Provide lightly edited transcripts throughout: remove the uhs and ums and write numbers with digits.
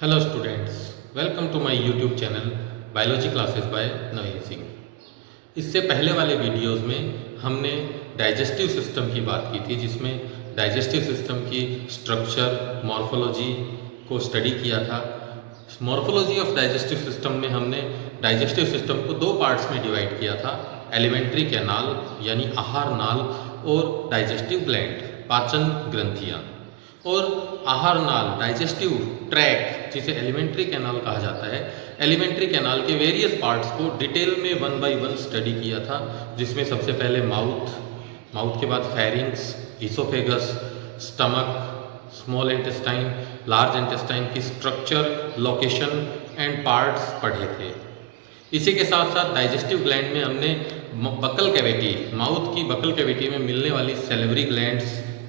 Hello students, welcome to my YouTube channel biology classes by Naveen Singh. इससे पहले वाले videos में हमने डाइजेस्टिव सिस्टम की बात की थी, जिसमें डाइजेस्टिव सिस्टम की स्ट्रक्चर, मॉर्फोलॉजी को स्टडी किया था। मॉर्फोलॉजी ऑफ डाइजेस्टिव सिस्टम में हमने डाइजेस्टिव सिस्टम को दो पार्ट्स में डिवाइड किया था, एलिमेंट्री कैनाल यानी आहार नाल और डाइजेस्टिव ग्लैंड पाचन ग्रंथियाँ। और आहार नाल डाइजेस्टिव ट्रैक्ट जिसे एलिमेंट्री कैनाल कहा जाता है, एलिमेंट्री कैनाल के वेरियस पार्ट्स को डिटेल में वन बाय वन स्टडी किया था, जिसमें सबसे पहले माउथ के बाद pharynx, oesophagus, stomach, small intestine, large intestine की स्ट्रक्चर, लोकेशन एंड पार्ट्स पढ़े थे। इसी के साथ साथ डाइजेस्टिव ग्लैंड में हमने बकल कैविटी, माउथ की बकल कैविटी में मिलने वाली सेलेवरी ग्लैंड्स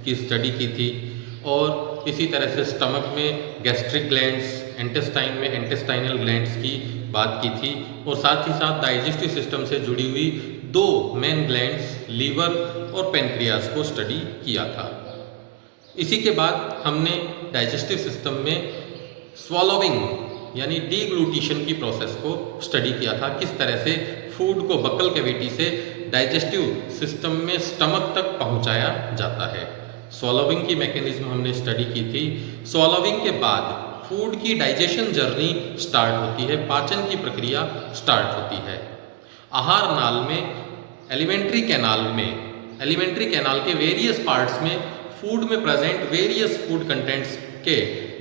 की स्टडी की थी, और इसी तरह से स्टमक में गैस्ट्रिक ग्लैंड्स, इंटेस्टाइन में इंटेस्टाइनल ग्लैंड्स की बात की थी, और साथ ही साथ डाइजेस्टिव सिस्टम से जुड़ी हुई दो मेन ग्लैंड्स, लीवर और पेनक्रियाज को स्टडी किया था। इसी के बाद हमने डाइजेस्टिव सिस्टम में स्वॉलोविंग यानी डीग्लूटिशन की प्रोसेस को स्टडी किया था, किस तरह से फूड को बकल कैविटी से डाइजेस्टिव सिस्टम में स्टमक तक पहुंचाया जाता है। स्वॉलोविंग की मैकेनिज्म हमने स्टडी की थी। स्वॉलोविंग के बाद फूड की डाइजेशन जर्नी स्टार्ट होती है, पाचन की प्रक्रिया स्टार्ट होती है। आहार नाल में एलिमेंट्री कैनाल के वेरियस पार्ट्स में फूड में प्रेजेंट वेरियस फूड कंटेंट्स के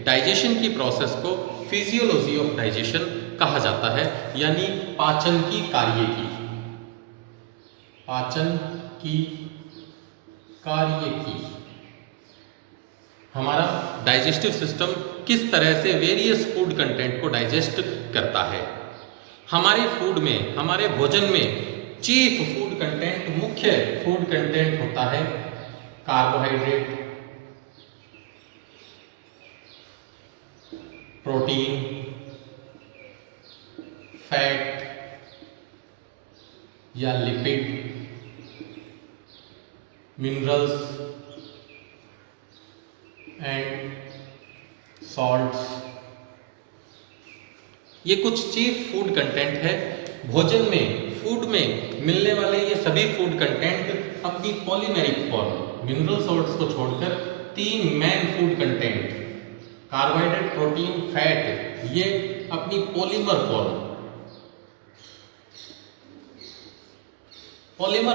डाइजेशन की प्रोसेस को फिजियोलॉजी ऑफ डाइजेशन कहा जाता है, यानी पाचन की कार्य की हमारा डाइजेस्टिव सिस्टम किस तरह से वेरियस फूड कंटेंट को डाइजेस्ट करता है। हमारे फूड में, हमारे भोजन में चीफ फूड कंटेंट, मुख्य फूड कंटेंट होता है कार्बोहाइड्रेट, प्रोटीन, फैट या लिपिड, मिनरल्स एंड सॉल्ट्स। ये कुछ चीफ फूड कंटेंट है। भोजन में, फूड में मिलने वाले ये सभी फूड कंटेंट अपनी पॉलीमेरिक फॉर्म, मिनरल सॉल्ट्स को छोड़कर तीन main food content carbohydrate, protein, fat, ये अपनी पॉलीमर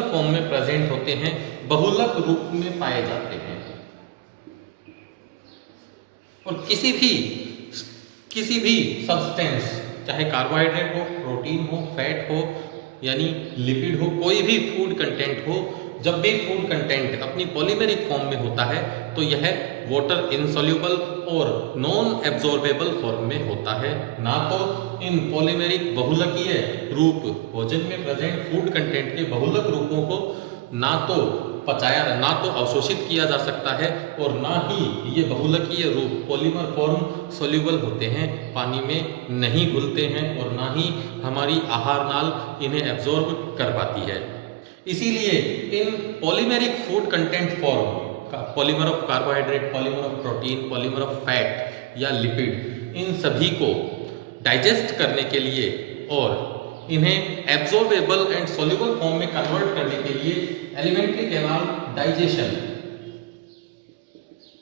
फॉर्म में प्रेजेंट होते हैं, बहुलक रूप में पाए जाते हैं। और किसी भी सब्सटेंस, चाहे कार्बोहाइड्रेट हो, प्रोटीन हो, फैट हो यानी लिपिड हो, कोई भी फूड कंटेंट हो, जब भी फूड कंटेंट अपनी पॉलीमेरिक फॉर्म में होता है तो यह वाटर इनसॉल्युबल और नॉन एब्जॉर्बेबल फॉर्म में होता है। ना तो इन पॉलीमेरिक बहुलकीय रूप, भोजन में प्रेजेंट फूड कंटेंट के बहुलक रूपों को ना तो पचाया, ना तो अवशोषित किया जा सकता है, और ना ही ये बहुलकीय रूप पॉलीमर फॉर्म सोल्यूबल होते हैं, पानी में नहीं घुलते हैं, और ना ही हमारी आहार नाल इन्हें एब्जॉर्ब कर पाती है। इसीलिए इन polymeric food content form, polymer of carbohydrate, polymer of protein, polymer of fat या लिपिड, इन सभी को डाइजेस्ट करने के लिए और इन्हें एब्जॉर्बेबल एंड सॉल्युबल फॉर्म में कन्वर्ट करने के लिए एलिमेंट्री कैनाल डाइजेशन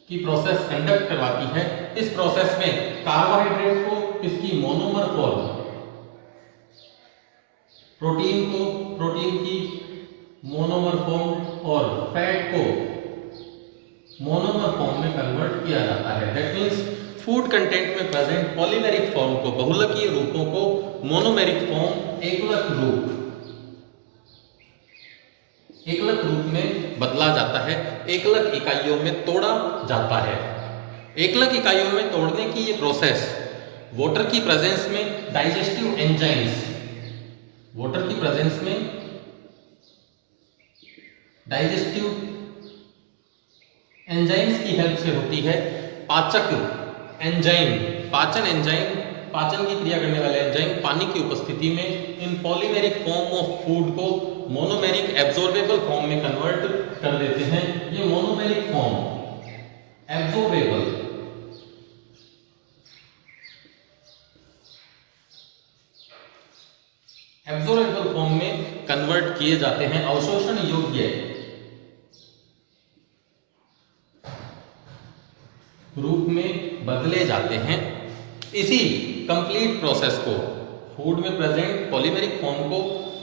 की प्रोसेस कंडक्ट करवाती है। इस प्रोसेस में कार्बोहाइड्रेट को इसकी मोनोमर फॉर्म, प्रोटीन को प्रोटीन की मोनोमर फॉर्म और फैट को मोनोमर फॉर्म में कन्वर्ट किया जाता है। दैट मीन्स फूड कंटेंट में प्रेजेंट पॉलीमेरिक फॉर्म को, बहुलकीय रूपों को मोनोमेरिक फॉर्म, एकलक रूप में बदला जाता है, एकलक इकाइयों में तोड़ा जाता है। एकलक इकाइयों में तोड़ने की ये प्रोसेस वाटर की प्रेजेंस में डाइजेस्टिव एंजाइम्स, वाटर की प्रेजेंस में डाइजेस्टिव एंजाइम्स की हेल्प से होती है। पाचन एंजाइम, पाचन की क्रिया करने वाले एंजाइम पानी की उपस्थिति में इन पॉलीमेरिक फॉर्म ऑफ फूड को मोनोमेरिक एब्जॉर्बेबल फॉर्म में कन्वर्ट कर देते हैं। ये मोनोमेरिक फॉर्म एब्जॉर्बेबल कन्वर्ट किए जाते हैं, अवशोषण योग्य रूप में बदले जाते हैं। इसी कंप्लीट प्रोसेस को फूड में प्रेजेंट पॉलीमेरिक फॉर्म को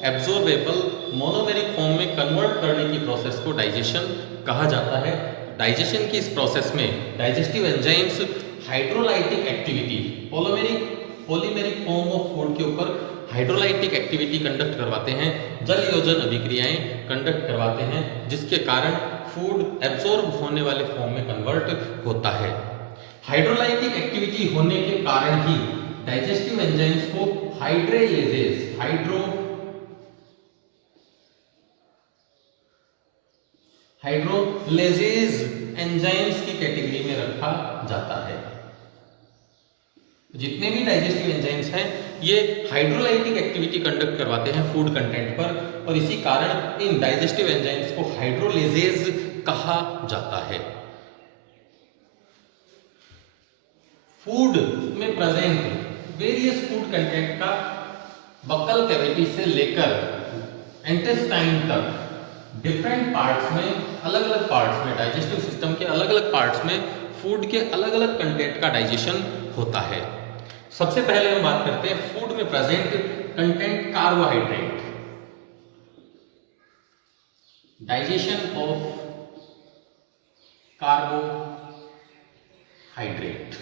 एब्जॉर्बेबल मोनोमेरिक फॉर्म में कन्वर्ट करने की प्रोसेस को डाइजेशन कहा जाता है। डाइजेशन की इस प्रोसेस में digestive enzymes hydrolytic activity polymeric form of food के ऊपर हाइड्रोलाइटिक एक्टिविटी कंडक्ट करवाते हैं, जल योजन अभिक्रियाएं कंडक्ट करवाते हैं, जिसके कारण फूड एब्जॉर्ब होने वाले फॉर्म में कन्वर्ट होता है। हाइड्रोलाइटिक एक्टिविटी होने के कारण ही डाइजेस्टिव एंजाइम्स को हाइड्रोलेजेज एंजाइम्स की कैटेगरी में रखा जाता है। जितने भी डाइजेस्टिव एंजाइम्स हैं ये हाइड्रोलाइटिक एक्टिविटी कंडक्ट करवाते हैं फूड कंटेंट पर, और इसी कारण इन डाइजेस्टिव एंजाइम्स को हाइड्रोलेजेज कहा जाता है। फूड में प्रेजेंट वेरियस फूड कंटेंट का बक्कल कैविटी से लेकर इंटेस्टाइन तक डिफरेंट पार्ट्स में, अलग अलग पार्ट्स में, डाइजेस्टिव सिस्टम के अलग अलग पार्ट्स में फूड के अलग अलग कंटेंट का डाइजेशन होता है। सबसे पहले हम बात करते हैं फूड में present content carbohydrate. Digestion of carbohydrate,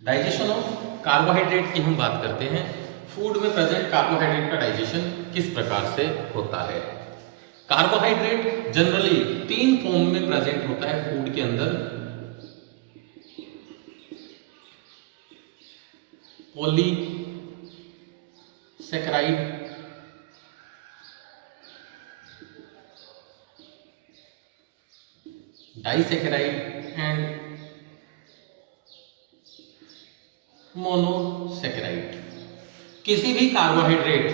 digestion of carbohydrate की हम बात करते हैं। फूड में प्रेजेंट कार्बोहाइड्रेट का डाइजेशन किस प्रकार से होता है। कार्बोहाइड्रेट जनरली 3 फॉर्म में प्रेजेंट होता है फूड के अंदर। Polysaccharide, disaccharide and monosaccharide. किसी भी कार्बोहाइड्रेट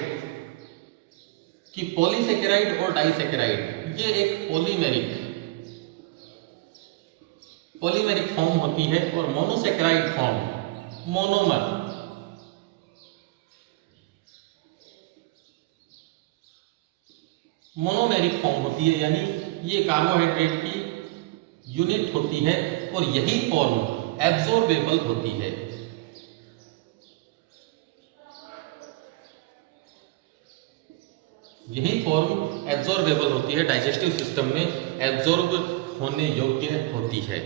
की पॉलीसैकेराइड और डाइसैकेराइड ये एक पॉलीमेरिक फॉर्म होती है, और मोनोसैकेराइड फॉर्म मोनोमेरिक फॉर्म होती है, यानी ये कार्बोहाइड्रेट की यूनिट होती है और यही फॉर्म एब्जॉर्बेबल होती है। यही फॉर्म एब्जॉर्बेबल होती है, डाइजेस्टिव सिस्टम में एब्जॉर्ब होने योग्य होती है।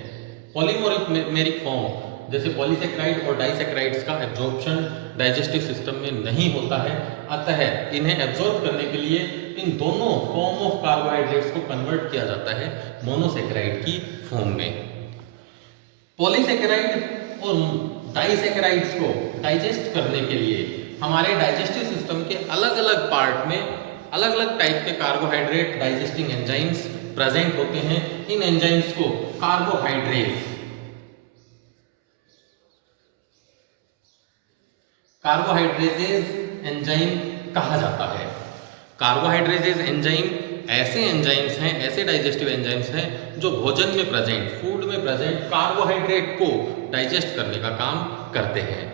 पॉलीमेरिक फॉर्म जैसे पॉलीसैकेराइड और डाइसैकेराइड्स का एब्जॉर्प्शन डाइजेस्टिव सिस्टम में नहीं होता है, अतः इन्हें एब्जॉर्ब करने के लिए इन दोनों फॉर्म ऑफ कार्बोहाइड्रेट्स को कन्वर्ट किया जाता है मोनोसैकेराइड की फॉर्म में। पॉलीसैकेराइड और डाइसैकेराइड्स को डाइजेस्ट करने के लिए हमारे डाइजेस्टिव सिस्टम के अलग अलग पार्ट में अलग अलग टाइप के कार्बोहाइड्रेट डाइजेस्टिंग एंजाइम्स प्रेजेंट होते हैं। इन एंजाइम्स को कार्बोहाइड्रेजेज एंजाइम कहा जाता है। कार्बोहाइड्रेजेज एंजाइम ऐसे एंजाइम्स हैं, ऐसे डाइजेस्टिव एंजाइम्स हैं जो भोजन में प्रेजेंट, फूड में प्रेजेंट कार्बोहाइड्रेट को डाइजेस्ट करने का काम करते हैं।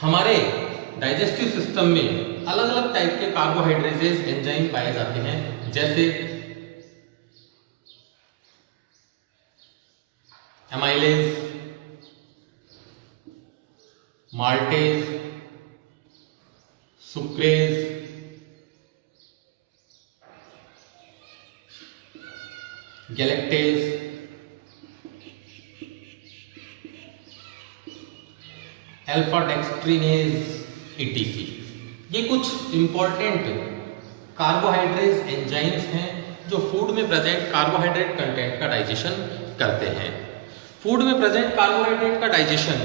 हमारे डाइजेस्टिव सिस्टम में अलग अलग टाइप के कार्बोहाइड्रेजेज एंजाइम पाए जाते हैं, जैसे amylase, maltase, sucrase, galactase, alpha dextrinase etc। ये कुछ इंपॉर्टेंट कार्बोहाइड्रेट एंजाइम्स हैं जो फूड में प्रेजेंट कार्बोहाइड्रेट कंटेंट का डाइजेशन करते हैं। फूड में प्रेजेंट कार्बोहाइड्रेट का डाइजेशन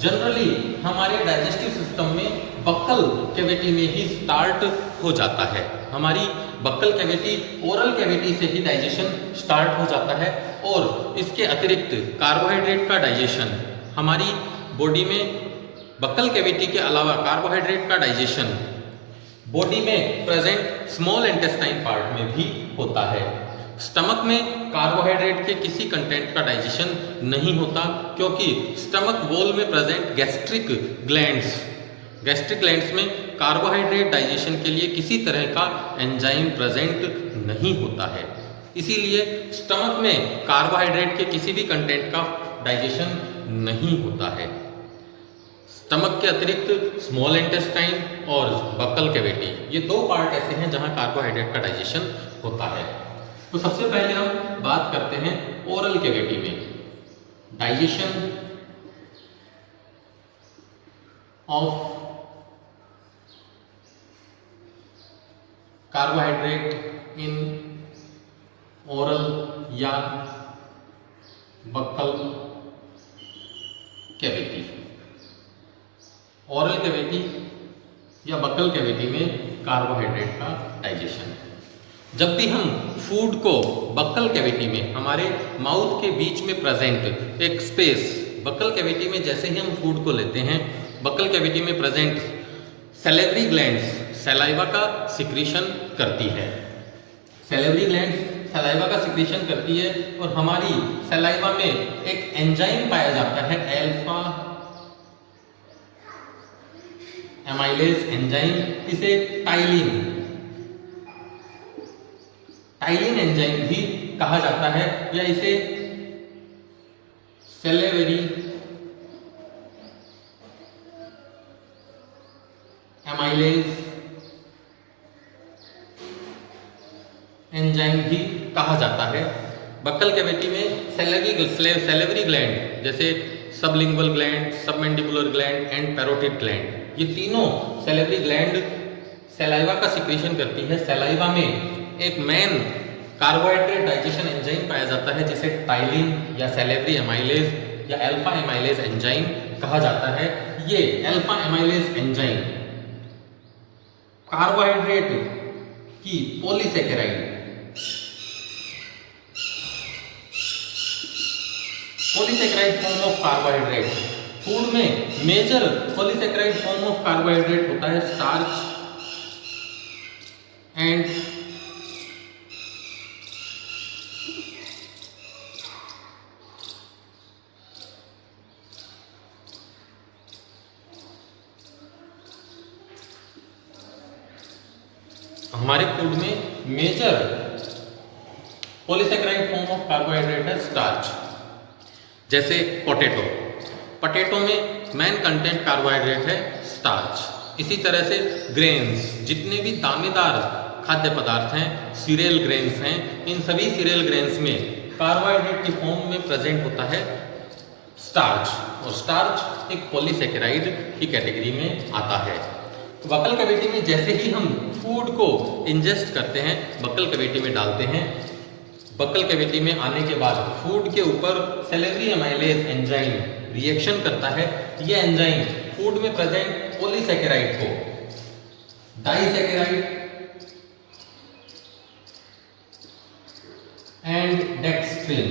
जनरली हमारे डाइजेस्टिव सिस्टम में बक्कल कैविटी में ही स्टार्ट हो जाता है। हमारी बक्कल कैविटी, ओरल कैविटी से ही डाइजेशन स्टार्ट हो जाता है, और इसके अतिरिक्त कार्बोहाइड्रेट का डाइजेशन हमारी बॉडी में, बक्कल कैविटी के अलावा कार्बोहाइड्रेट का डाइजेशन बॉडी में प्रेजेंट स्मॉल इंटेस्टाइन पार्ट में भी होता है। स्टमक में कार्बोहाइड्रेट के किसी कंटेंट का डाइजेशन नहीं होता, क्योंकि स्टमक वॉल में present gastric glands gastric glands में कार्बोहाइड्रेट डाइजेशन के लिए किसी तरह का एंजाइम प्रेजेंट नहीं होता है, इसीलिए स्टमक में कार्बोहाइड्रेट के किसी भी कंटेंट का डाइजेशन नहीं होता है। स्टमक के अतिरिक्त स्मॉल इंटेस्टाइन और बक्कल कैविटी, ये दो पार्ट ऐसे हैं जहां कार्बोहाइड्रेट का डाइजेशन होता है। तो सबसे पहले हम बात करते हैं ओरल कैविटी में digestion of carbohydrate in oral या बक्कल कैविटी। ओरल कैविटी या बक्कल कैविटी में कार्बोहाइड्रेट का डाइजेशन। जब भी हम फूड को बक्कल कैविटी में, हमारे माउथ के बीच में प्रेजेंट एक स्पेस, बक्कल कैविटी में जैसे ही हम फूड को लेते हैं, बक्कल कैविटी में प्रेजेंट सैलिवरी ग्लैंड्स सलाइवा का सिक्रीशन करती है। सैलिवरी ग्लैंड्स सलाइवा का सिक्रीशन करती है और हमारी सलाइवा में एक एंजाइम पाया जाता है, अल्फा एमाइलेज एंजाइम, इसे टाइलिन एंजाइम भी कहा जाता है, या इसे सैलिवरी एमाइलेज एंजाइम भी कहा जाता है। बक्कल कैविटी में सैलिवरी ग्लैंड जैसे sublingual gland, submandibular gland and parotid gland, ये तीनों सैलिवरी ग्लैंड सलाइवा का सिक्रीशन करती है। सलाइवा में एक मेन कार्बोहाइड्रेट डाइजेशन एंजाइम पाया जाता है जिसे टाइलिन या सैलिवरी एमाइलेज या अल्फा एमाइलेज एंजाइम कहा जाता है। ये अल्फा एमाइलेज एंजाइम कार्बोहाइड्रेट की polysaccharide form of carbohydrate, food में major polysaccharide form of carbohydrate होता है स्टार्च एंड हमारे फूड में major polysaccharide form of carbohydrate है स्टार्च। जैसे पोटैटो में मेन कंटेंट कार्बोहाइड्रेट है स्टार्च। इसी तरह से ग्रेन्स, जितने भी दानेदार खाद्य पदार्थ हैं, सीरियल ग्रेन्स हैं, इन सभी सीरियल ग्रेन्स में कार्बोहाइड्रेट की फॉर्म में प्रेजेंट होता है स्टार्च, और स्टार्च एक पॉलीसेकेराइड की कैटेगरी में आता है। तो बक्कल कैविटी में जैसे ही हम फूड को इंजेस्ट करते हैं, बक्कल कैविटी में डालते हैं, बक्कल कैविटी में आने के बाद फूड के ऊपर सैलिवरी एमाइलेज एंजाइम रिएक्शन करता है। यह एंजाइम फूड में प्रेजेंट पॉलीसेकेराइड को डाइसेकेराइड एंड डेक्स्ट्रिन,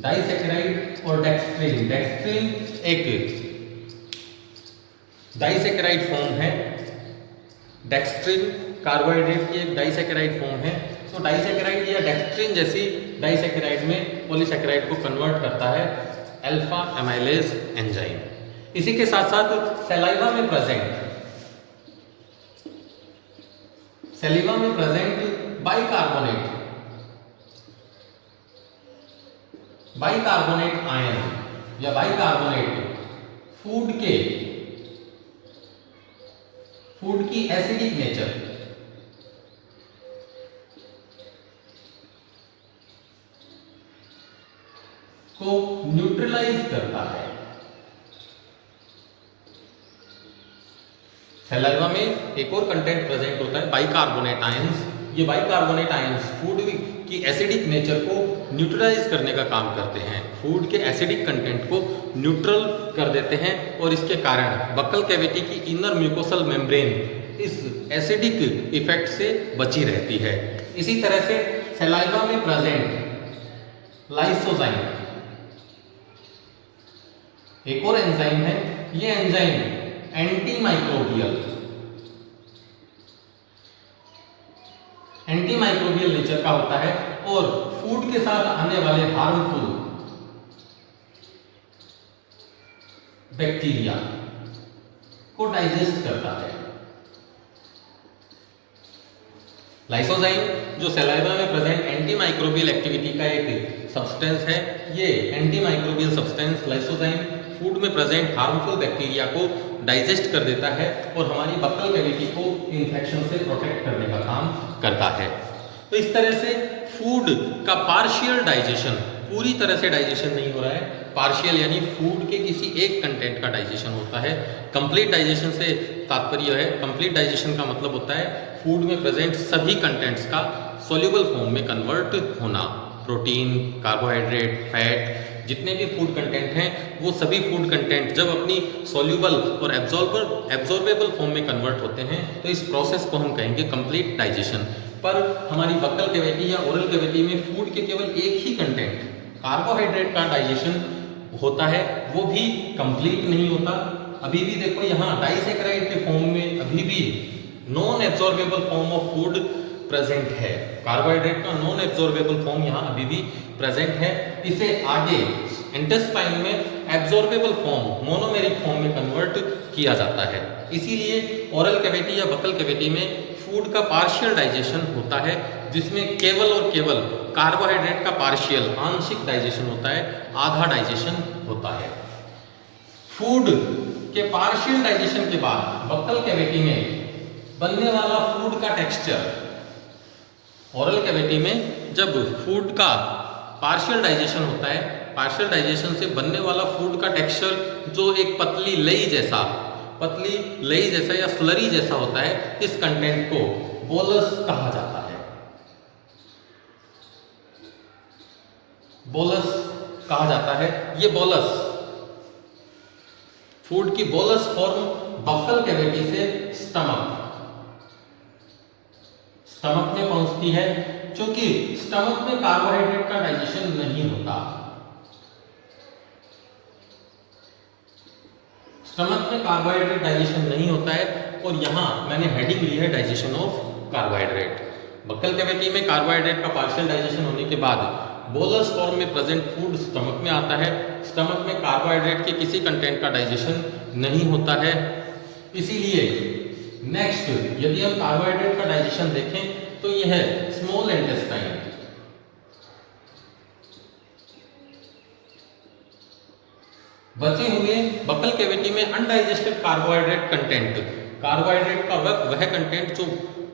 डाइसेकेराइड और डेक्स्ट्रिन, डेक्स्ट्रिन एक डाइसेकेराइड फॉर्म है, डेक्स्ट्रिन कार्बोहाइड्रेट की एक डाइसेकेराइड फॉर्म है। तो डाइसेकेराइड या डेक्स्ट्रिन जैसी डाइसेकेराइड में पॉलीसेकेराइड को कन्वर्ट करता है अल्फा एमाइलेज एंजाइम। इसी के साथ साथ सलाइवा में प्रेजेंट बाइकार्बोनेट आयन या बाइकार्बोनेट फूड की एसिडिक नेचर को न्यूट्रलाइज करता है। सलाइवा में एक और कंटेंट प्रेजेंट होता है बाइकार्बोनेट आयंस। ये बाइकार्बोनेट आयंस फूड की एसिडिक नेचर को न्यूट्रलाइज करने का काम करते हैं, फूड के एसिडिक कंटेंट को न्यूट्रल कर देते हैं, और इसके कारण बक्कल कैविटी की इनर म्यूकोसल मेम्ब्रेन इस एसिडिक इफेक्ट से बची रहती है। इसी तरह से सलाइवा में प्रेजेंट लाइसोजाइम एक और एंजाइम है। ये एंजाइम एंटीमाइक्रोबियल नेचर का होता है और फूड के साथ आने वाले हार्मफुल बैक्टीरिया को डाइजेस्ट करता है। लाइसोजाइम जो सलाइवा में प्रेजेंट एंटी माइक्रोबियल एक्टिविटी का एक सब्सटेंस है, ये anti microbial substance lysozyme food में प्रेजेंट हार्मफुल बैक्टीरिया को डाइजेस्ट कर देता है और हमारी बक्कल कैविटी को इन्फेक्शन से प्रोटेक्ट करने का काम करता है। तो इस तरह से फूड का पार्शियल डाइजेशन, पूरी तरह से डाइजेशन नहीं हो रहा है, पार्शियल यानी फूड के किसी एक कंटेंट का डाइजेशन होता है। कंप्लीट डाइजेशन से तात्पर्य है, कंप्लीट डाइजेशन का मतलब होता है फूड में प्रेजेंट सभी कंटेंट्स का सॉल्युबल फॉर्म में कन्वर्ट होना। प्रोटीन, कार्बोहाइड्रेट, फैट, जितने भी फूड कंटेंट हैं वो सभी फूड कंटेंट जब अपनी सॉल्युबल और एब्जॉर्बेबल फॉर्म में कन्वर्ट होते हैं तो इस प्रोसेस को हम कहेंगे कंप्लीट डाइजेशन। पर हमारी बक्कल कैविटी या ओरल कैविटी में फूड के केवल एक ही कंटेंट कार्बोहाइड्रेट का डाइजेशन होता है, वो भी कंप्लीट नहीं होता। अभी भी देखो यहाँ डाइसैकेराइड के फॉर्म में अभी भी non absorbable form of food present है। कार्बोहाइड्रेट का नॉन एब्जॉर्बेबल फॉर्म यहाँ अभी भी प्रेजेंट है। इसे आगे इंटेस्टाइन में एब्जॉर्बेबल फॉर्म, मोनोमेरिक फॉर्म में कन्वर्ट किया जाता है। इसीलिए ओरल कैविटी या बक्कल कैविटी में फूड का पार्शियल डाइजेशन होता है, जिसमें केवल और केवल कार्बोहाइड्रेट का पार्शियल, आंशिक डाइजेशन होता है, आधा डाइजेशन होता है। फूड के पार्शियल डाइजेशन के बाद बक्कल कैविटी में बनने वाला फूड का टेक्सचर, ओरल कैविटी में जब फूड का पार्शियल डाइजेशन होता है, पार्शियल डाइजेशन से बनने वाला फूड का टेक्सचर जो एक पतली लई जैसा या स्लरी जैसा होता है, इस कंटेंट को बोलस कहा जाता है। बोलस कहा जाता है। ये बोलस, फूड की बोलस फॉर्म बक्कल कैविटी से स्टमक में पहुंचती है, क्योंकि स्टमक में कार्बोहाइड्रेट का डाइजेशन नहीं होता। स्टमक में कार्बोहाइड्रेट डाइजेशन नहीं होता है और यहां मैंने हेडिंग ली है digestion of carbohydrate. Buccal cavity में कार्बोहाइड्रेट का पार्शियल डाइजेशन होने के बाद बोलस फॉर्म में प्रेजेंट फूड स्टमक में आता है। स्टमक में कार्बोहाइड्रेट के किसी कंटेंट का डाइजेशन नहीं होता है। इसीलिए नेक्स्ट यदि हम कार्बोहाइड्रेट का डाइजेशन देखें तो यह है स्मॉल इंटेस्टाइन। बचे हुए बक्कल कैविटी में अनडाइजेस्टेड कार्बोहाइड्रेट कंटेंट, कार्बोहाइड्रेट का वह कंटेंट जो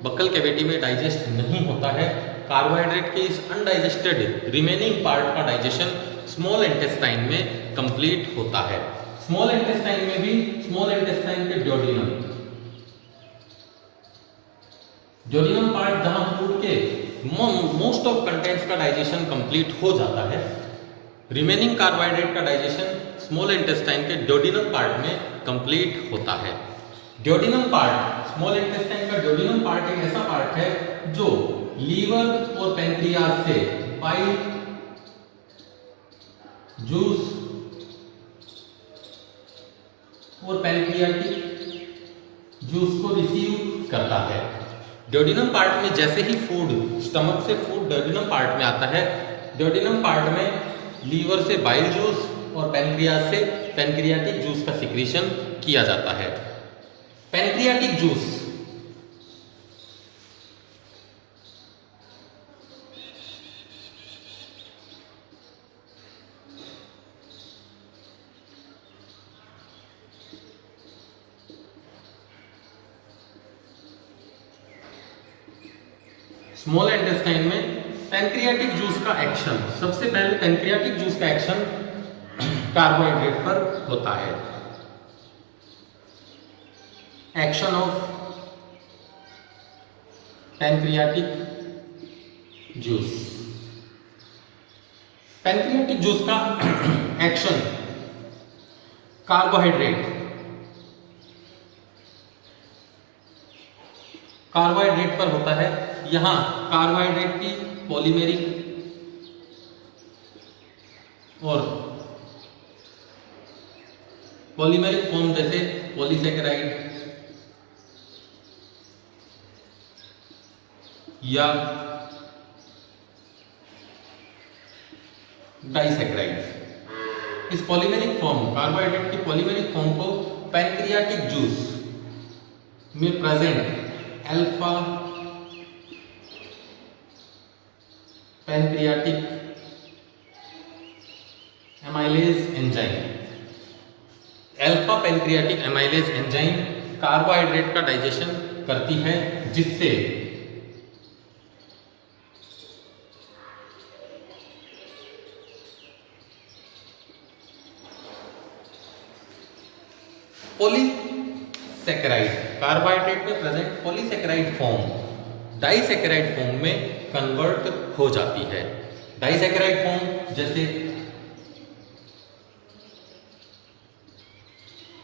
बक्कल कैविटी में डाइजेस्ट नहीं होता है, कार्बोहाइड्रेट के इस अनडाइजेस्टेड रिमेनिंग पार्ट का डाइजेशन स्मॉल इंटेस्टाइन में कंप्लीट होता है। स्मॉल इंटेस्टाइन में भी स्मॉल इंटेस्टाइन के ड्यूडेनम पार्ट जहां फूड के मोस्ट ऑफ कंटेंट्स का डाइजेशन कंप्लीट हो जाता है, रिमेनिंग कार्बोहाइड्रेट का डाइजेशन स्मॉल इंटेस्टाइन के ड्यूडेनम पार्ट में कंप्लीट होता है। ड्यूडेनम पार्ट, स्मॉल इंटेस्टाइन का ड्यूडेनम पार्ट एक ऐसा पार्ट है जो लीवर और पैंक्रियाज से बाइल, जूस और पैंक्रियाटिक जूस को रिसीव करता है। ड्यूडेनम पार्ट में जैसे ही फूड, स्टमक से फूड ड्यूडेनम पार्ट में आता है, ड्यूडेनम पार्ट में लीवर से बाइल जूस और पैंक्रियाज से पैंक्रियाटिक जूस का सिक्रीशन किया जाता है। पैंक्रियाटिक जूस स्मॉल इंटेस्टाइन में पैंक्रियाटिक जूस का एक्शन, सबसे पहले पैंक्रियाटिक जूस का एक्शन कार्बोहाइड्रेट पर होता है। Action of pancreatic juice, pancreatic juice का एक्शन कार्बोहाइड्रेट पर होता है। यहां कार्बोहाइड्रेट की पॉलीमेरिक फॉर्म जैसे पॉलीसैकेराइड या डाइसैकेराइड, इस पॉलीमेरिक फॉर्म, कार्बोहाइड्रेट की पॉलीमेरिक फॉर्म को पैनक्रियाटिक जूस में present alpha pancreatic amylase enzyme, alpha pancreatic amylase enzyme carbohydrate का डाइजेशन करती है, जिससे पॉलीसेकेराइड, कार्बोहाइड्रेट में present polysaccharide form disaccharide form में कन्वर्ट हो जाती है। डाइसेकेराइड फॉर्म जैसे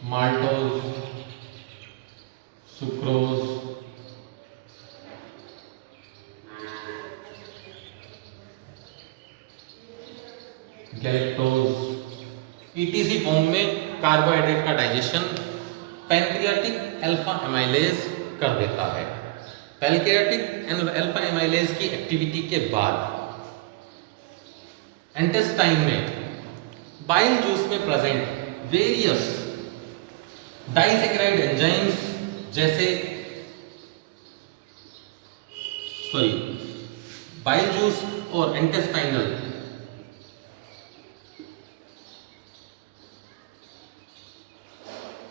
maltose, sucrose, galactose etc form में कार्बोहाइड्रेट का डाइजेशन पैनक्रियाटिक अल्फा एमाइलेज कर देता है। पैनक्रियाटिक अल्फा एमाइलेज की एक्टिविटी के बाद इंटेस्टाइन में बाइल जूस में प्रेजेंट वेरियस डाइसेकेराइड एंजाइम्स जैसे बाइल जूस और इंटेस्टाइनल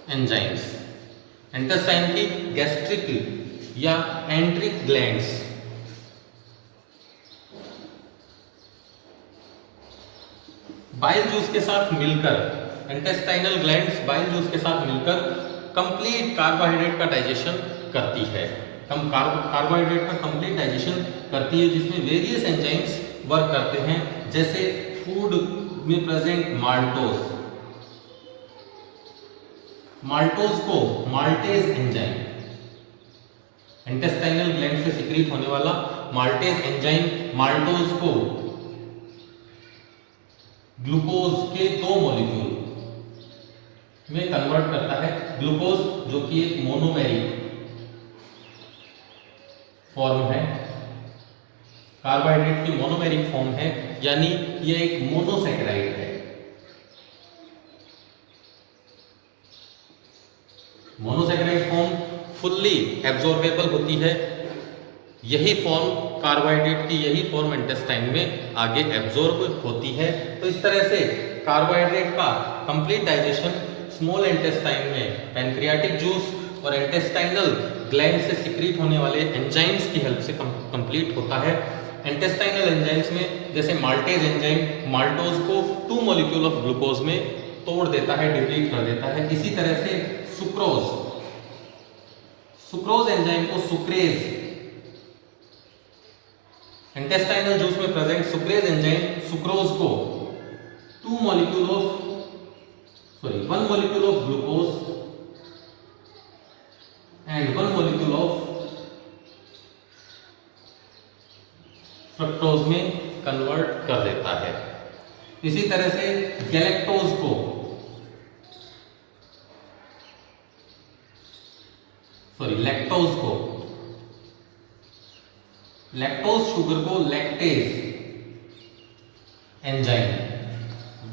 एंजाइम्स, इंटेस्टाइन की गैस्ट्रिक या एंट्रिक ग्लैंड्स बाइल जूस के साथ मिलकर, इंटेस्टाइनल ग्लैंड्स बाइल जूस के साथ मिलकर कंप्लीट कार्बोहाइड्रेट का डाइजेशन करती है। कार्बोहाइड्रेट का कंप्लीट डाइजेशन करती है, जिसमें वेरियस एंजाइम्स वर्क करते हैं, जैसे फूड में प्रेजेंट माल्टोज, माल्टोज को माल्टेज एंजाइम, इंटेस्टाइनल ग्लैंड से सिक्रीट होने वाला माल्टेज एंजाइम माल्टोज को ग्लूकोज के 2 मॉलिक्यूल में कन्वर्ट करता है। ग्लूकोज जो कि एक मोनोमेरिक फॉर्म है, कार्बोहाइड्रेट की मोनोमेरिक फॉर्म है, यानी यह एक मोनोसेकेराइड है। मोनोसेकेराइड फॉर्म फुल्ली एब्जॉर्बेबल होती है। यही फॉर्म कार्बोहाइड्रेट की, यही फॉर्म इंटेस्टाइन में आगे एब्जॉर्ब होती है। तो इस तरह से कार्बोहाइड्रेट का कंप्लीट डाइजेशन स्मॉल इंटेस्टाइन में पैनक्रियाटिक जूस और इंटेस्टाइनल ग्लैंड से सिक्रीट होने वाले एंजाइम्स की हेल्प से कंप्लीट होता है। इंटेस्टाइनल एंजाइम्स में जैसे माल्टेज एंजाइम माल्टोज को 2 मॉलिक्यूल ऑफ ग्लूकोज में तोड़ देता है, डिप्लीट कर देता है। इसी तरह से सुक्रोज एंजाइम को सुक्रेज, इंटेस्टाइनल जूस में प्रेजेंट सुक्रेज एंजाइम सुक्रोज को 1 molecule of glucose and 1 molecule of fructose में कन्वर्ट कर देता है। इसी तरह से गैलेक्टोज को लैक्टोज शुगर को lactase enzyme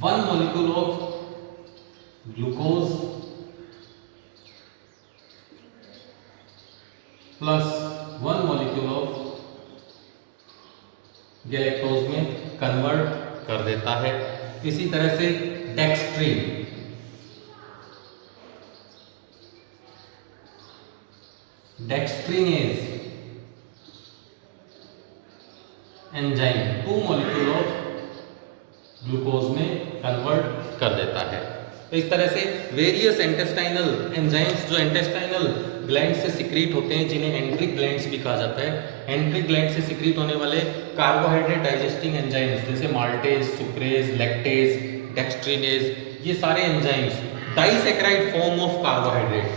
1 molecule of glucose plus 1 molecule of galactose में कन्वर्ट कर देता है। इसी तरह से डेक्स्ट्रीनेज एंजाइम 2 मॉलिक्यूल ऑफ ग्लूकोज में कन्वर्ट कर देता है। तो इस तरह से वेरियस इंटेस्टाइनल एंजाइम्स जो इंटेस्टाइनल ग्लैंड से सिक्रीट होते हैं, जिन्हें एंट्रिक ग्लैंड्स भी कहा जाता है, एंट्रिक ग्लैंड से सिक्रीट होने वाले कार्बोहाइड्रेट डाइजेस्टिंग एंजाइम्स जैसे माल्टेज, सुक्रेज, लैक्टेज, डेक्स्ट्रीनेज, ये सारे enzymes disaccharide form of carbohydrate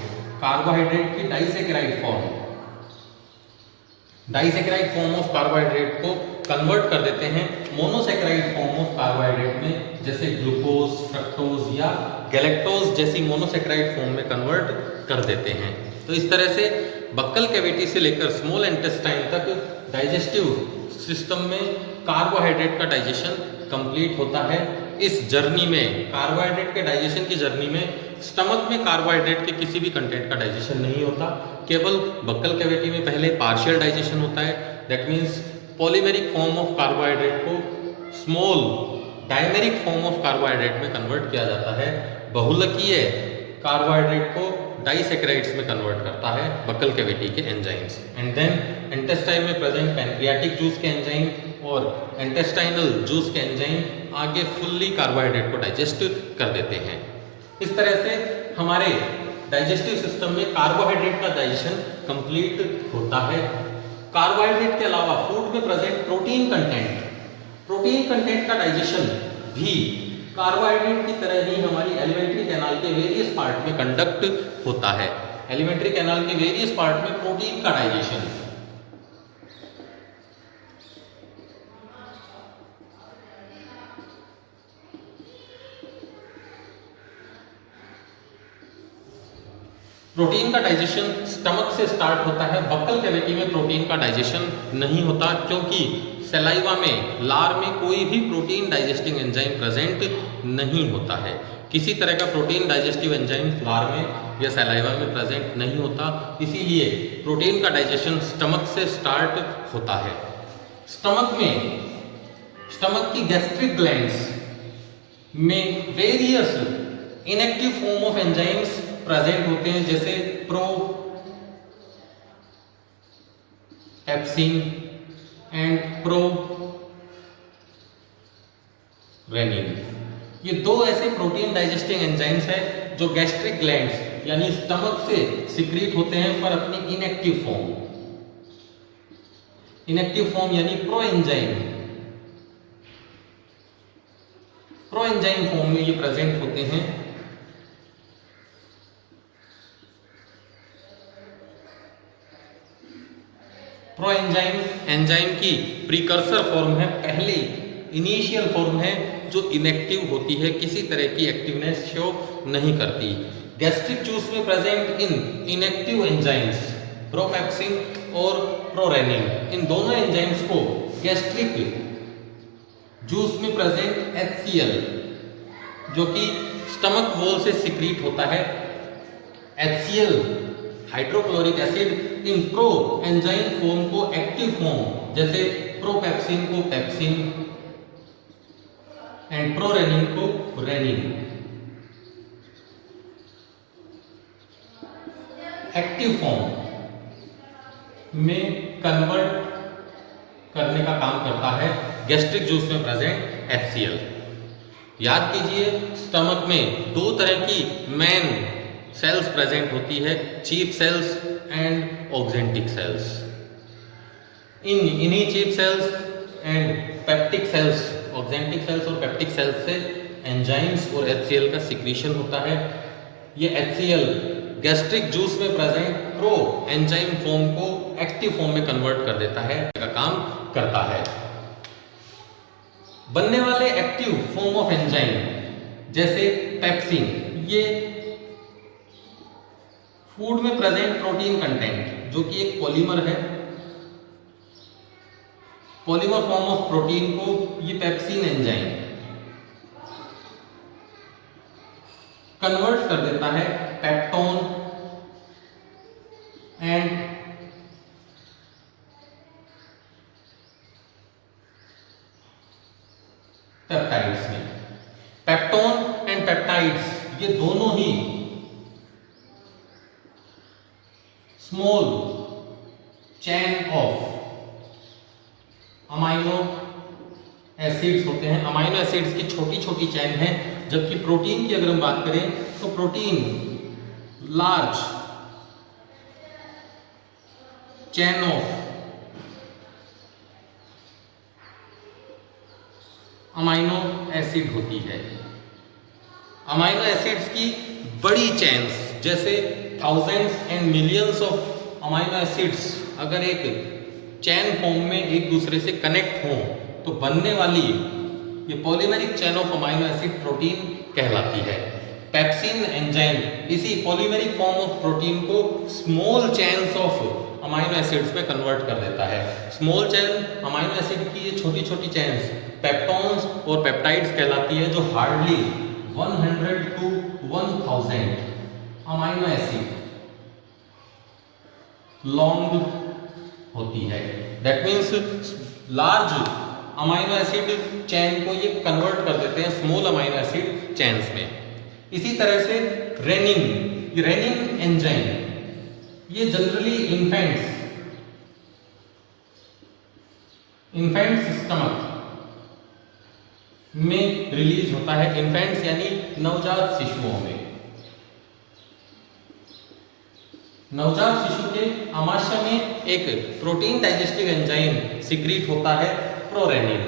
की डाइसेकेराइड फॉर्म ऑफ कार्बोहाइड्रेट को कन्वर्ट कर देते हैं मोनोसेकेराइड फॉर्म ऑफ कार्बोहाइड्रेट में, जैसे ग्लूकोज, फ्रक्टोज या गैलेक्टोज जैसी मोनोसेकेराइड फॉर्म में कन्वर्ट कर देते हैं। तो इस तरह से बक्कल कैविटी से लेकर स्मॉल इंटेस्टाइन तक डाइजेस्टिव सिस्टम में कार्बोहाइड्रेट का डाइजेशन कंप्लीट होता है। इस जर्नी में, कार्बोहाइड्रेट के डाइजेशन की जर्नी में, स्टमक में कार्बोहाइड्रेट के किसी भी कंटेंट का डाइजेशन नहीं होता। केवल बक्कल कैविटी में पहले पार्शियल डाइजेशन होता है। That means polymeric form of carbohydrate को small dimeric form of carbohydrate में कन्वर्ट किया जाता है। बहुलकीय कार्बोहाइड्रेट को डाइसैकेराइड्स में कन्वर्ट करता है बक्कल कैविटी के एंजाइम्स। एंड देन इंटेस्टाइन में प्रेजेंट पैनक्रियाटिक जूस के एंजाइम और इंटेस्टाइनल जूस के एंजाइम आगे फुल्ली कार्बोहाइड्रेट को डाइजेस्ट कर देते हैं। इस तरह से हमारे डाइजेस्टिव सिस्टम में कार्बोहाइड्रेट का डाइजेशन कंप्लीट होता है। कार्बोहाइड्रेट के अलावा फूड में प्रेजेंट प्रोटीन कंटेंट का डाइजेशन भी कार्बोहाइड्रेट की तरह ही हमारी एलिमेंट्री कैनाल के वेरियस पार्ट में कंडक्ट होता है। एलिमेंट्री कैनाल के वेरियस पार्ट में प्रोटीन का डाइजेशन स्टमक से स्टार्ट होता है। बक्कल कैविटी में प्रोटीन का डाइजेशन नहीं होता क्योंकि सलाइवा में, लार में कोई भी प्रोटीन डाइजेस्टिंग एंजाइम प्रेजेंट नहीं होता है। किसी तरह का प्रोटीन डाइजेस्टिव एंजाइम लार में या सलाइवा में प्रेजेंट नहीं होता, इसीलिए प्रोटीन का डाइजेशन स्टमक से स्टार्ट होता है। स्टमक की गैस्ट्रिक ग्लैंड्स में various inactive form of enzymes present होते हैं, जैसे प्रोपेप्सिन एंड प्रोरेनिन। ये दो ऐसे प्रोटीन डाइजेस्टिंग एंजाइम्स हैं जो गैस्ट्रिक ग्लैंड्स यानी स्टमक से सिक्रीट होते हैं पर अपनी इनएक्टिव फॉर्म यानी प्रोएंजाइम फॉर्म में ये प्रेजेंट होते हैं। प्रोएंजाइम एंजाइम की प्रीकर्सर फॉर्म है, पहली इनिशियल फॉर्म है जो इनएक्टिव होती है, किसी तरह की एक्टिवनेस शो नहीं करती। गैस्ट्रिक जूस में present in inactive enzymes propepsin और प्रोरेनिन, इन दोनों एंजाइम्स को गैस्ट्रिक जूस में प्रेजेंट HCl जो कि स्टमक वॉल से सिक्रीट होता है, HCl hydrochloric acid in pro enzyme form को एक्टिव फॉर्म, जैसे प्रोपेप्सिन को पेप्सिन एंड प्रोरेनिन को रेनिन, एक्टिव फॉर्म में कन्वर्ट करने का काम करता है गैस्ट्रिक जूस में प्रेजेंट HCl। याद कीजिए, स्टमक में दो तरह की मेन सेल्स प्रेजेंट होती है, chief cells and oxyntic cells. इन्हीं chief cells and peptic cells, oxyntic cells और पेप्टिक सेल्स से एंजाइम्स और HCl का सिक्रीशन होता है। ये HCl गैस्ट्रिक जूस में प्रेजेंट प्रो एंजाइम फॉर्म को एक्टिव फॉर्म में कन्वर्ट कर देता है, का काम करता है। बनने वाले एक्टिव फॉर्म ऑफ एंजाइम जैसे पेप्सिन, ये फूड में प्रेजेंट प्रोटीन कंटेंट जो कि एक पॉलीमर है, पॉलीमर फॉर्म ऑफ प्रोटीन को ये पेप्सिन एंजाइम कन्वर्ट कर देता है पेप्टोन एंड पेप्टाइड्स में। पेप्टोन एंड पेप्टाइड्स ये दोनों ही small chain of amino acids होते हैं। अमाइनो एसिड्स की छोटी छोटी चेन है, जबकि प्रोटीन की अगर हम बात करें तो protein large chain of amino acid होती है। अमाइनो एसिड्स की बड़ी चेन्स जैसे thousands and millions of amino acids अगर एक चैन फॉर्म में एक दूसरे से कनेक्ट हों तो बनने वाली ये polymeric chain of amino acid protein कहलाती है। पेप्सिन एंजाइम इसी पॉलीमेरिक फॉर्म ऑफ प्रोटीन को small chains of amino acids में कन्वर्ट कर देता है। स्मॉल चेन अमाइनो एसिड की ये छोटी छोटी चेन्स पेप्टोन्स और पेप्टाइड्स कहलाती है, जो hardly 100 to 1000 amino acid long होती है। That means large amino acid chain को ये कन्वर्ट कर देते हैं स्मॉल अमाइनो एसिड चेन्स में। इसी तरह से रेनिन एंजाइम ये जनरली इन्फेंट्स स्टमक में रिलीज होता है। इन्फेंट्स यानी नवजात शिशुओं में। नवजात शिशु के आमाशय में एक प्रोटीन डाइजेस्टिव एंजाइम सिक्रीट होता है, प्रोरेनिन,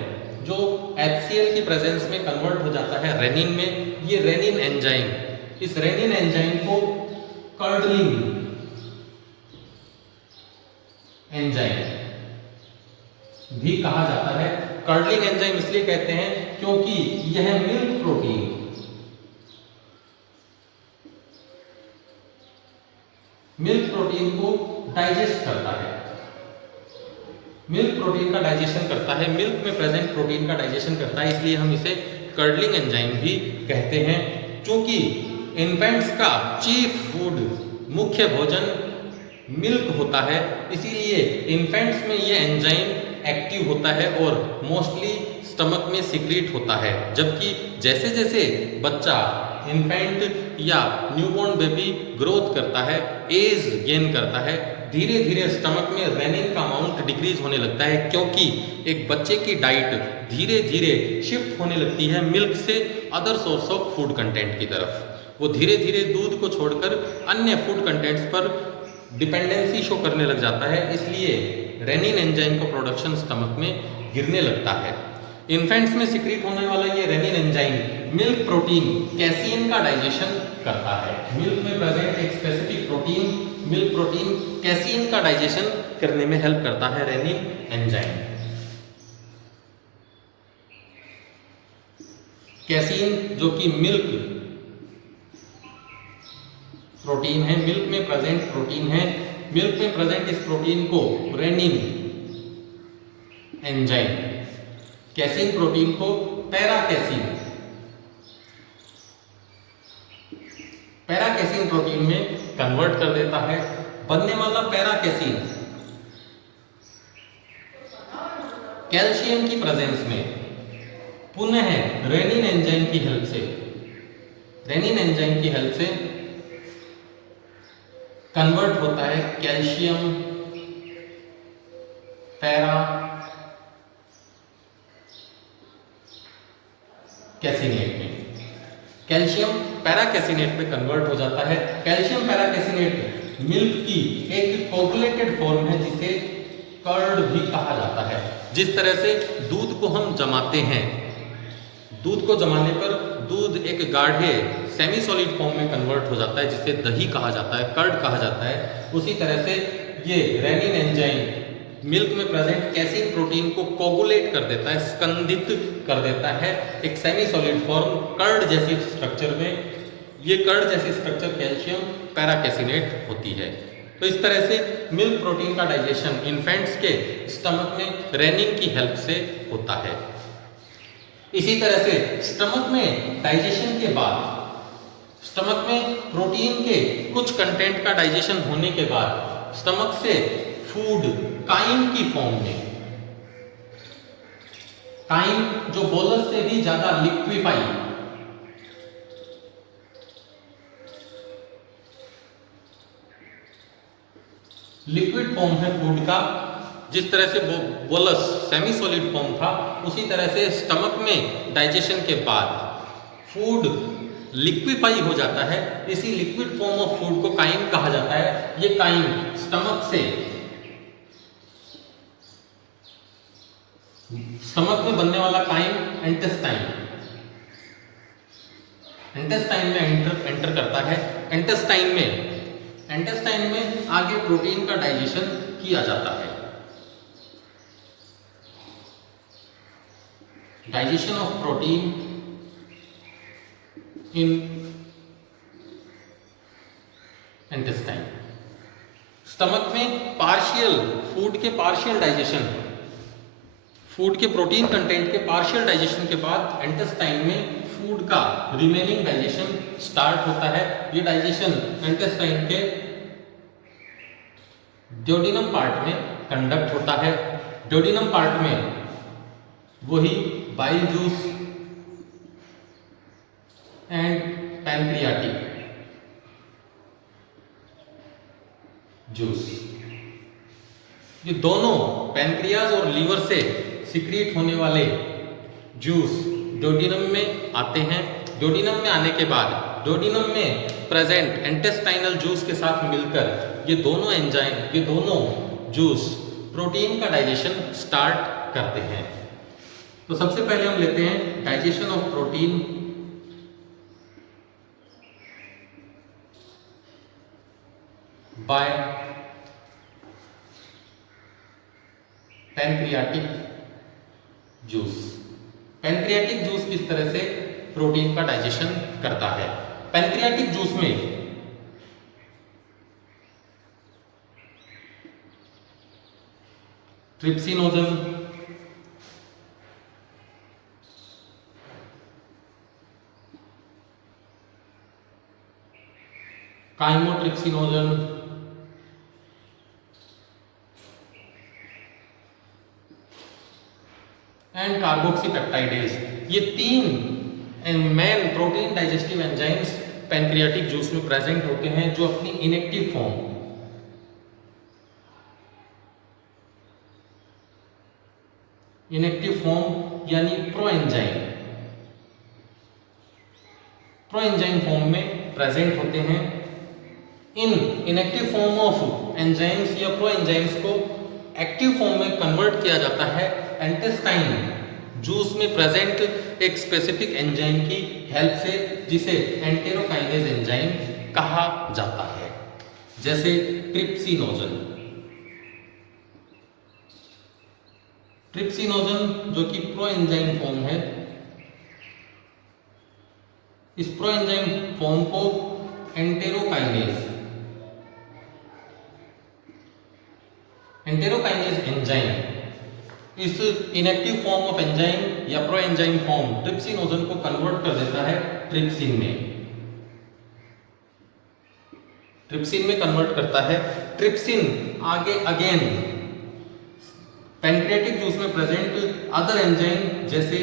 जो HCl की प्रेजेंस में कन्वर्ट हो जाता है रेनिन में। ये रेनिन एंजाइम, इस रेनिन एंजाइम को कर्डलिंग एंजाइम भी कहा जाता है। कर्डलिंग एंजाइम इसलिए कहते हैं क्योंकि यह मिल्क प्रोटीन को डाइजेस्ट करता है, मिल्क प्रोटीन का डाइजेशन करता है, मिल्क में प्रेजेंट प्रोटीन का डाइजेशन करता है, इसलिए हम इसे कर्डलिंग एंजाइम भी कहते हैं। क्योंकि इन्फेंट्स का चीफ फूड, मुख्य भोजन मिल्क होता है, इसीलिए इन्फेंट्स में ये एंजाइम एक्टिव होता है और मोस्टली स्टमक में सिक्रीट होता है। जबकि जैसे जैसे बच्चा, इन्फेंट या न्यूबॉर्न बेबी ग्रोथ करता है, एज गेन करता है, धीरे धीरे स्टमक में रेनिन का अमाउंट डिक्रीज होने लगता है, क्योंकि एक बच्चे की डाइट धीरे धीरे शिफ्ट होने लगती है मिल्क से other source of food content की तरफ। वो धीरे धीरे दूध को छोड़कर अन्य फूड कंटेंट्स पर डिपेंडेंसी शो करने लग जाता है, इसलिए रेनिन एंजाइम का प्रोडक्शन स्टमक में गिरने लगता है। इन्फेंट्स में सिक्रीट होने वाला ये renin enzyme milk protein casein का डाइजेशन करता है। मिल्क में प्रेजेंट एक specific protein, milk protein casein का डाइजेशन करने में हेल्प करता है रेनिन एंजाइम। कैसिन जो कि मिल्क प्रोटीन है, मिल्क में प्रेजेंट प्रोटीन है, मिल्क में प्रेजेंट इस प्रोटीन को रेनिन एंजाइम कैसिन प्रोटीन को पैराकैसिन प्रोटीन में कन्वर्ट कर देता है। बनने वाला पैराकैसिन कैल्शियम की प्रेजेंस में पुनः रेनिन एंजाइम की हेल्प से कन्वर्ट होता है कैल्शियम पैराकैसिनेट में। कैल्शियम पैराकैसिनेट में कन्वर्ट हो जाता है। कैल्शियम पैराकैसिनेट मिल्क की एक कोगुलेटेड फॉर्म है, जिसे कर्ड भी कहा जाता है। जिस तरह से दूध को हम जमाते हैं, दूध को जमाने पर दूध एक गाढ़े सेमी सॉलिड फॉर्म में कन्वर्ट हो जाता है, जिसे दही कहा जाता है, कर्ड कहा जाता है। उसी तरह से ये रेनिन एंजाइम मिल्क में प्रेजेंट कैसिन प्रोटीन को कोगुलेट कर देता है, स्कंदित कर देता है एक सेमी सॉलिड फॉर्म कर्ड जैसी स्ट्रक्चर में। ये कर्ड जैसी स्ट्रक्चर कैल्शियम पैराकैसिनेट होती है। तो इस तरह से मिल्क प्रोटीन का डाइजेशन इन्फेंट्स के स्टमक में रेनिन की हेल्प से होता है। इसी तरह से स्टमक में डाइजेशन के बाद, स्टमक में प्रोटीन के कुछ कंटेंट का डाइजेशन होने के बाद स्टमक से फूड काइम की फॉर्म में, काइम जो बोलस से भी ज्यादा लिक्विड फॉर्म है फूड का। जिस तरह से बोलस सेमी सॉलिड फॉर्म था, उसी तरह से स्टमक में डाइजेशन के बाद फूड लिक्विफाई हो जाता है। इसी लिक्विड फॉर्म ऑफ फूड को काइम कहा जाता है। ये काइम स्टमक में बनने वाला काइम इंटेस्टाइन में एंटर करता है। इंटेस्टाइन में आगे प्रोटीन का डाइजेशन किया जाता है। Digestion of protein in intestine. Stomach में पार्शियल फूड के पार्शियल डाइजेशन, फूड के प्रोटीन कंटेंट के पार्शियल डाइजेशन के बाद इंटेस्टाइन में फूड का रिमेनिंग डाइजेशन स्टार्ट होता है। ये डाइजेशन इंटेस्टाइन के ड्यूोडेनम पार्ट में कंडक्ट होता है। ड्यूोडेनम पार्ट में वही bile juice and pancreatic juice, ये दोनों पैनक्रियाज और लीवर से सिक्रीट होने वाले जूस ड्यूोडेनम में आते हैं। ड्यूोडेनम में आने के बाद ड्यूोडेनम में प्रेजेंट इंटेस्टाइनल जूस के साथ मिलकर ये दोनों एंजाइम, ये दोनों जूस प्रोटीन का डाइजेशन स्टार्ट करते हैं। तो सबसे पहले हम लेते हैं digestion of protein bye pancreatic juice. Pancreatic juice किस तरह से प्रोटीन का डाइजेशन करता है? पैनक्रियाटिक जूस में ट्रिप्सिनोजन, काइमोट्रिप्सिनोजन एंड कार्बोक्सीपेप्टाइडेज, ये तीन main protein digestive enzymes pancreatic juice में प्रेजेंट होते हैं, जो अपनी इनएक्टिव फॉर्म, इनएक्टिव फॉर्म यानी प्रोएंजाइम फॉर्म में प्रेजेंट होते हैं। इन इनएक्टिव फॉर्म ऑफ एंजाइम्स या प्रोएंजाइम्स को एक्टिव फॉर्म में कन्वर्ट किया जाता है इंटेस्टाइन जूस में प्रेजेंट एक स्पेसिफिक एंजाइम की हेल्प से, जिसे एंटेरोकाइनेज एंजाइम कहा जाता है, जैसे ट्रिप्सिनोजन। ट्रिप्सिनोजन जो कि प्रोएंजाइम फॉर्म है, इस प्रोएंजाइम फॉर्म को एंटेरोकाइनेज एंजाइम इस इनएक्टिव फॉर्म ऑफ एंजाइम या प्रोएंजाइम फॉर्म ट्रिप्सिनोजन को कन्वर्ट कर देता है ट्रिप्सिन में कन्वर्ट करता है। ट्रिप्सिन आगे अगेन पैनक्रियाटिक जूस में प्रेजेंट अदर एंजाइम जैसे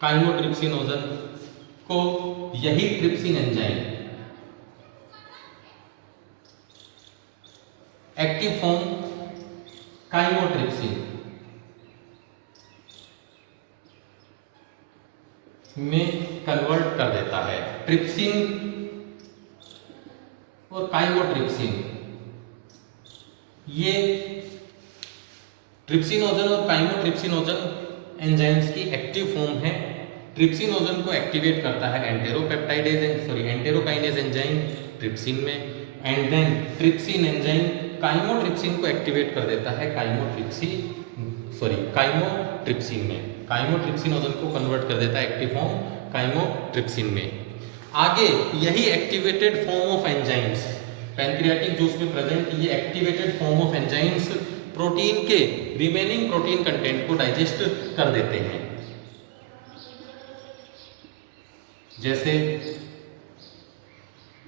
काइमोट्रिप्सिनोजन को यही trypsin enzyme active form chymotrypsin में कन्वर्ट कर देता है। ट्रिप्सिन और काइमोट्रिप्सिन, ये ट्रिप्सिनोजन और काइमोट्रिप्सिनोजन एंजाइम्स की एक्टिव फॉर्म है। ट्रिप्सिनोजन को एक्टिवेट करता है एंटेरोकाइनेज एंजाइम ट्रिप्सिन में, and then trypsin enzyme chymotrypsin को एक्टिवेट कर देता है काइमोट्रिप्सिन में। काइमोट्रिप्सिनोजन को कन्वर्ट कर देता है एक्टिव फॉर्म काइमोट्रिप्सिन में। आगे यही activated form of enzymes pancreatic juice में प्रेजेंट, ये activated form of enzymes protein के रिमेनिंग प्रोटीन कंटेंट को डाइजेस्ट कर देते हैं, जैसे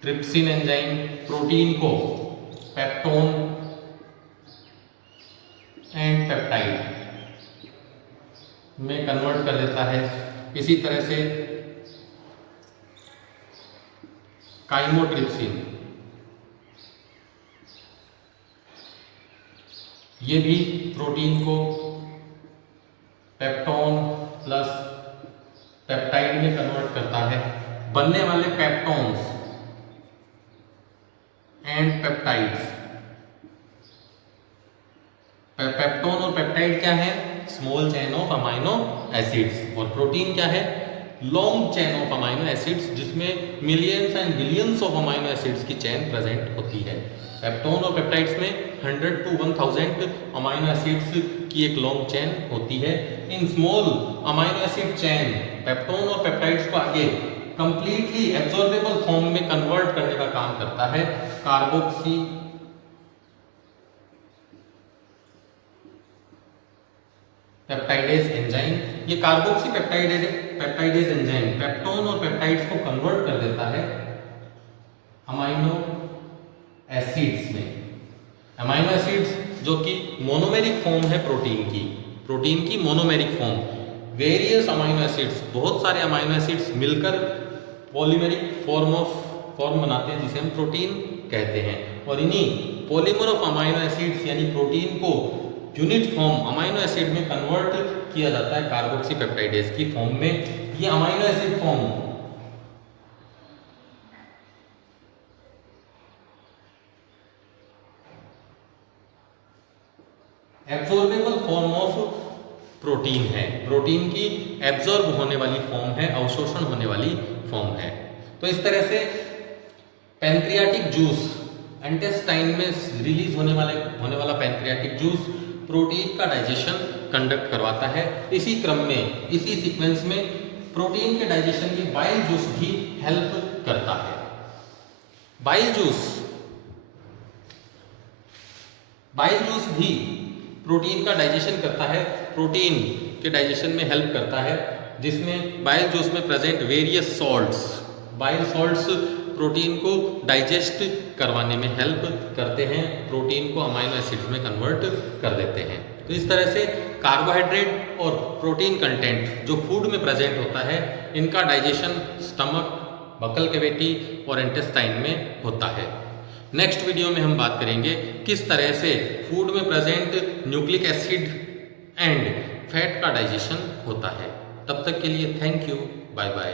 ट्रिप्सिन एंजाइम प्रोटीन को पेप्टोन एंड पेप्टाइड में कन्वर्ट कर देता है। इसी तरह से काइमोट्रिप्सिन, ये भी प्रोटीन को पेप्टोन प्लस पेप्टाइड में कन्वर्ट करता है। बनने वाले पेप्टोन्स एंड पेप्टाइड्स, पेप्टोन और पेप्टाइड क्या है? Small chain of amino acids. और प्रोटीन क्या है? Long chain of amino acids जिसमें millions and billions of amino acids की चेन प्रेजेंट होती है। पेप्टोन और पेप्टाइड्स में 100 to 1000 अमाइनो एसिड्स की एक लॉन्ग चेन होती है। In small amino acid chain peptone और पेप्टाइड्स को आगे कंप्लीटली एब्जॉर्बेबल फॉर्म में कन्वर्ट करने का काम करता है कार्बोक्सी पेप्टाइडेज एंजाइम। ये कार्बोक्सी पेप्टाइडेज एंजाइम पेप्टोन और पेप्टाइड्स को कन्वर्ट कर देता है अमाइनो एसिड्स में। अमाइनो एसिड्स जो कि मोनोमेरिक फॉर्म है प्रोटीन की monomeric form. Various amino acids, बहुत सारे अमाइनो एसिड्स मिलकर पॉलीमेरिक फॉर्म बनाते हैं जिसे हम प्रोटीन कहते हैं। और इन्हीं पॉलीमर ऑफ अमाइनो एसिड्स यानी प्रोटीन को यूनिट फॉर्म अमाइनो एसिड में कन्वर्ट किया जाता है कार्बोक्सी पेप्टाइडेज की फॉर्म में। ये amino acid form absorbable form of protein है, प्रोटीन की एब्जॉर्ब होने वाली फॉर्म है, अवशोषण होने वाली फॉर्म है। तो इस तरह से पैंक्रियाटिक जूस, इंटेस्टाइन में रिलीज होने वाला पैंक्रियाटिक जूस प्रोटीन का डाइजेशन कंडक्ट करवाता है। इसी क्रम में, इसी सीक्वेंस में प्रोटीन के डाइजेशन की बाइल जूस भी हेल्प करता है। बाइल जूस भी प्रोटीन का डाइजेशन करता है, प्रोटीन के डाइजेशन में हेल्प करता है, जिसमें बाइल जूस में present various salts, bile salts protein को डाइजेस्ट करवाने में हेल्प करते हैं, प्रोटीन को अमाइनो एसिड्स में कन्वर्ट कर देते हैं। तो इस तरह से कार्बोहाइड्रेट और प्रोटीन कंटेंट जो फूड में प्रेजेंट होता है, इनका डाइजेशन स्टमक, बकल कैविटी और इंटेस्टाइन में होता है। नेक्स्ट वीडियो में हम बात करेंगे किस तरह से फूड में present nucleic acid and fat का डाइजेशन होता है। तब तक के लिए थैंक यू, बाय बाय।